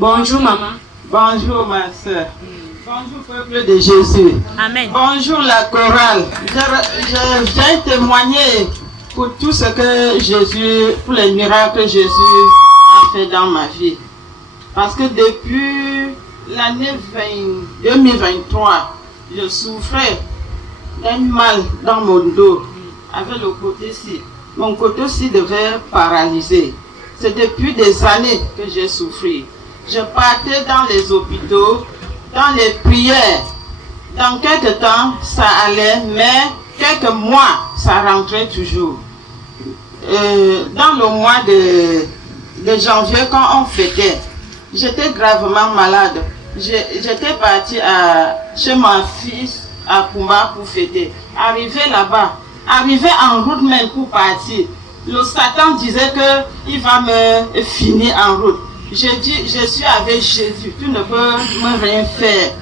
Bonjour maman. Bonjour ma soeur. Bonjour peuple de Jésus. Amen. Bonjour la chorale. Je viens témoigner pour tout ce que Jésus, pour les miracles que Jésus a fait dans ma vie. Parce que depuis l'année 2023, je souffrais d'un mal dans mon dos, avec le côté-ci. Mon côté-ci devait paralyser. C'est depuis des années que j'ai souffert. Je partais dans les hôpitaux, dans les prières. Dans quelques temps, ça allait, mais quelques mois, ça rentrait toujours. Dans le mois de janvier, quand on fêtait, j'étais gravement malade. J'étais partie chez mon fils à Kumba pour fêter. Arrivé là-bas, arrivé en route même pour partir, le Satan disait qu'il va me finir en route. J'ai dit, je suis avec Jésus, tu ne peux me rien faire.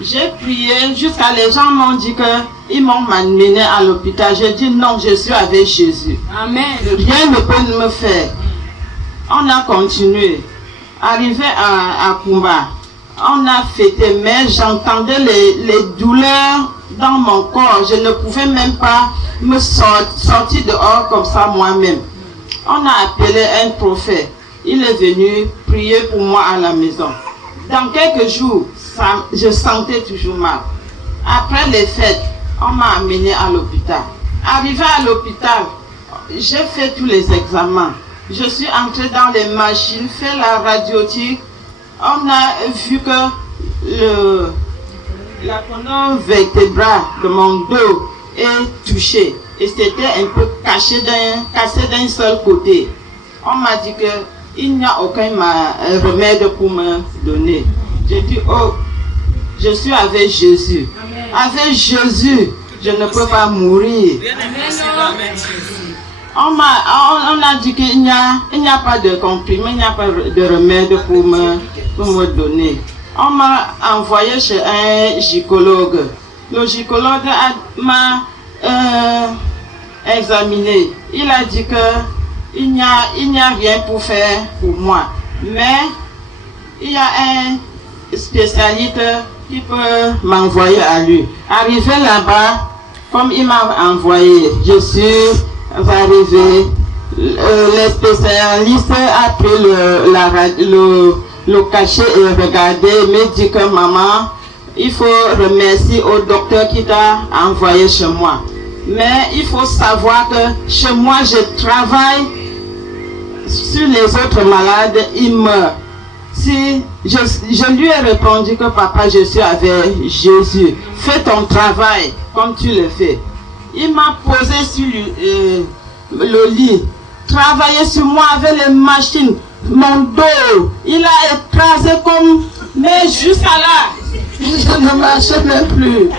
J'ai prié jusqu'à les gens m'ont dit qu'ils m'ont amené à l'hôpital. J'ai dit non, je suis avec Jésus. Amen. Rien ne peut me faire. On a continué. Arrivé à Kumba, on a fêté, mais j'entendais les douleurs dans mon corps. Je ne pouvais même pas me sortir dehors comme ça moi-même. On a appelé un prophète. Il est venu prier pour moi à la maison. Dans quelques jours, je sentais toujours mal. Après les fêtes, on m'a amené à l'hôpital. Arrivé à l'hôpital, j'ai fait tous les examens. Je suis entrée dans les machines, fait la radiotique. On a vu que la colonne vertébrale de mon dos est touchée. Et c'était un peu cassé d'un seul côté. On m'a dit qu'il n'y a aucun remède pour me donner. J'ai dit, oh, je suis avec Jésus. Amen. Avec Jésus, je ne peux pas mourir. On a dit qu'il n'y a pas de comprimé, il n'y a pas de remède pour me donner. On m'a envoyé chez un gynécologue. Le gynécologue m'a examiné. Il a dit qu'il n'y a rien pour faire pour moi. Mais il y a un spécialiste qui peut m'envoyer à lui. Arrivé là-bas, comme il m'a envoyé, je suis arrivé. Le spécialiste a pris le cachet et regardé, me dit que maman, il faut remercier au docteur qui t'a envoyé chez moi. Mais il faut savoir que chez moi, je travaille sur les autres malades, ils meurent. Si je lui ai répondu que papa, je suis avec Jésus. Fais ton travail comme tu le fais. Il m'a posé sur le lit. Travaillé sur moi avec les machines. Mon dos, il a écrasé comme... Mais jusqu'à là, je ne marchais même plus.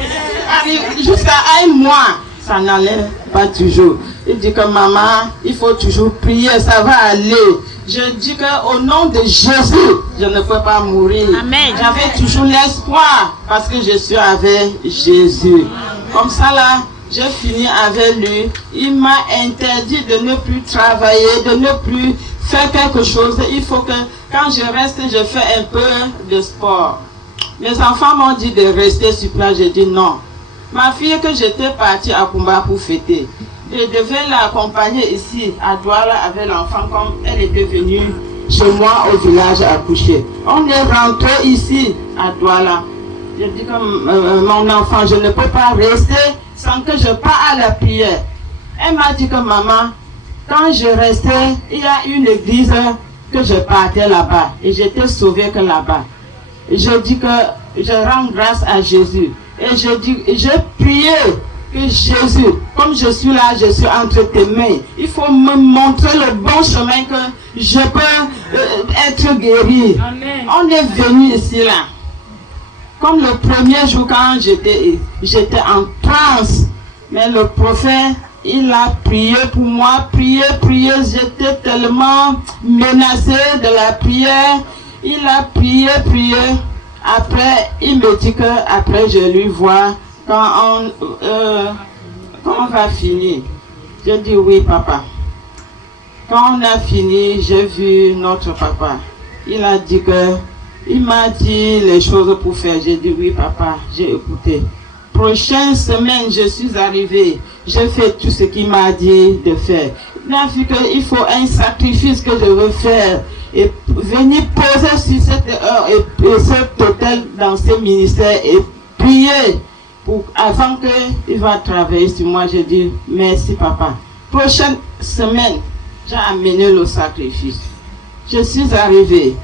Jusqu'à un mois, ça n'allait pas toujours. Il dit que maman, il faut toujours prier, ça va aller. Je dis qu'au nom de Jésus, je ne peux pas mourir. Amen. J'avais toujours l'espoir parce que je suis avec Jésus. Comme ça là, j'ai fini avec lui. Il m'a interdit de ne plus travailler, de ne plus faire quelque chose. Il faut que quand je reste, je fais un peu de sport. Mes enfants m'ont dit de rester sur place. J'ai dit non. Ma fille que j'étais partie à Kumba pour fêter, je devais l'accompagner ici à Douala avec l'enfant comme elle était venue chez moi au village à coucher. On est rentré ici à Douala. Je dis que mon enfant, je ne peux pas rester sans que je parte à la prière. Elle m'a dit que maman, quand je restais, il y a une église que je partais là-bas et j'étais sauvée que là-bas. Je dis que je rends grâce à Jésus. Et j'ai prié que Jésus, comme je suis là, je suis entre tes mains. Il faut me montrer le bon chemin que je peux être guéri. Amen. On est venu ici là. Comme le premier jour quand j'étais en transe. Mais le prophète, il a prié pour moi, prié. J'étais tellement menacée de la prière. Il a prié. Après, il me dit que après je lui vois quand on va finir. Je dis oui papa. Quand on a fini, j'ai vu notre papa. il a dit que, il m'a dit les choses pour faire. J'ai dit oui papa, j'ai écouté. Prochaine semaine, je suis arrivée. J'ai fait tout ce qu'il m'a dit de faire. Il a vu qu'il faut un sacrifice que je veux faire. Et venir poser sur cette heure et cet hôtel dans ce ministère et prier avant qu'il va travailler sur moi. J'ai dit merci papa. Prochaine semaine, j'ai amené le sacrifice. Je suis arrivée.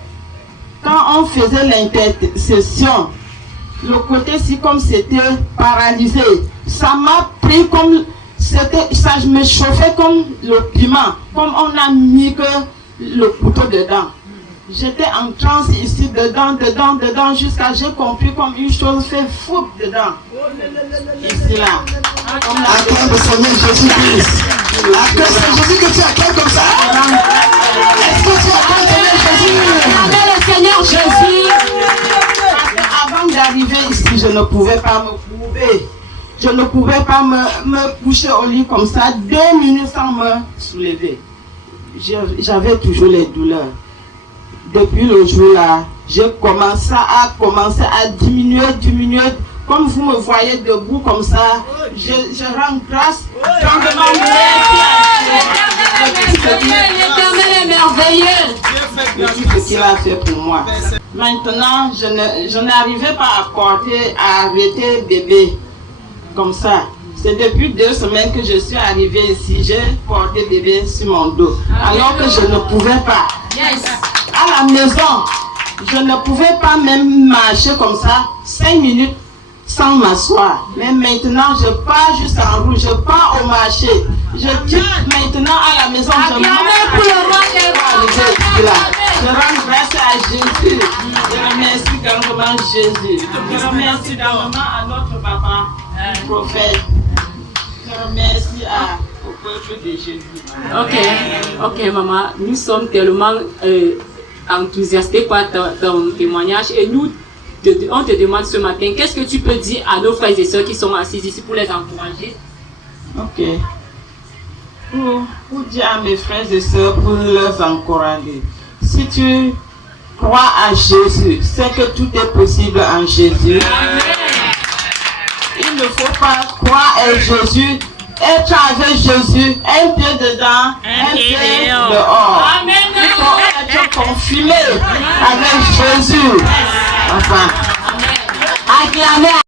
Quand on faisait l'intercession, le côté-ci comme c'était paralysé, ça m'a pris comme c'était, ça me chauffait comme le piment, comme on a mis que le couteau dedans. J'étais en transe ici, dedans, jusqu'à j'ai compris comme une chose fait fou dedans. Ici là. Acclame le Seigneur Jésus-Christ. Acclame le Jésus que tu acclames comme ça. Est-ce que tu acclames le Seigneur Jésus? Avant d'arriver ici, je ne pouvais pas me couver. Je ne pouvais pas me coucher au lit comme ça, 2 minutes sans me soulever. J'avais toujours les douleurs. Depuis le jour-là, j'ai commencé à diminuer. Comme vous me voyez debout comme ça, je rends grâce. L'Éternel est merveilleux. De tout ce qu'il a fait pour moi. Maintenant, je n'arrivais pas à arrêter bébé comme ça. C'est depuis 2 semaines que je suis arrivée ici. J'ai porté bébé sur mon dos. Alors que je ne pouvais pas. À la maison, je ne pouvais pas même marcher comme ça 5 minutes sans m'asseoir. Mais maintenant, je pars juste en route, je pars au marché. Je quitte maintenant à la maison. Je rends grâce à Jésus. Je remercie grandement Jésus. Je remercie grandement à notre papa, le prophète. Je remercie au peuple de Jésus. Ok, maman, nous sommes tellement enthousiastés par ton témoignage et on te demande ce matin, qu'est-ce que tu peux dire à nos frères et sœurs qui sont assis ici pour les encourager? Ok. Pour dire à mes frères et sœurs, pour les encourager, si tu crois à Jésus, c'est que tout est possible en Jésus. Amen. Il ne faut pas croire à Jésus, être avec Jésus, un pied dedans, un pied dehors. Amen. Il faut être confirmé avec Jésus. Enfin, acclamez.